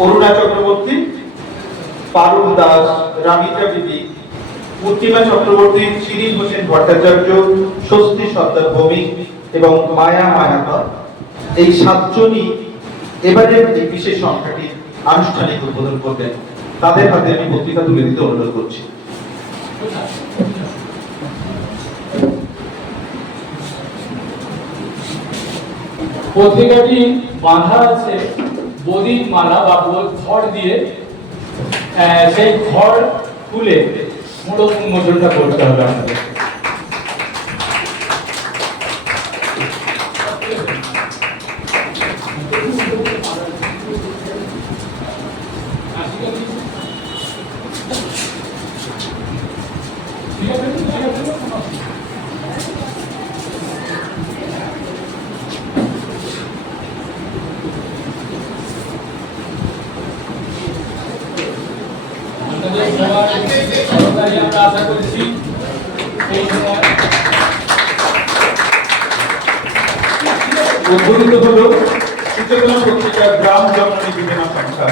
অরুণা চক্রবর্তী, পারুল দাস রামিতা বিবি মূর্তিমা চক্রবর্তী, শিরিন হোসেন ভট্টাচার্য, স্বস্তি সর্দার ভৌমিক এবং মায়া মায়াকর। এই সাতজনই এবারের এই বিশেষ সংখ্যাটি আনুষ্ঠানিক উদ্বোধন করবেন। তাদের হাতে আমি পত্রিকা তুলে দিতে অনুরোধ করছি। পত্রিকাটি বাঁধা আছে বদিক মালা বা খড় দিয়ে সেই খড় তুলে মোড়ক উন্মোচনটা করতে হবে আপনাদের আপনাদের সবার সহকারী আমরা আশা করছি এই সময়। উদ্বোধিত হল সূচনা পত্রিকার গ্রাম জননী বিবেনা সংখ্যা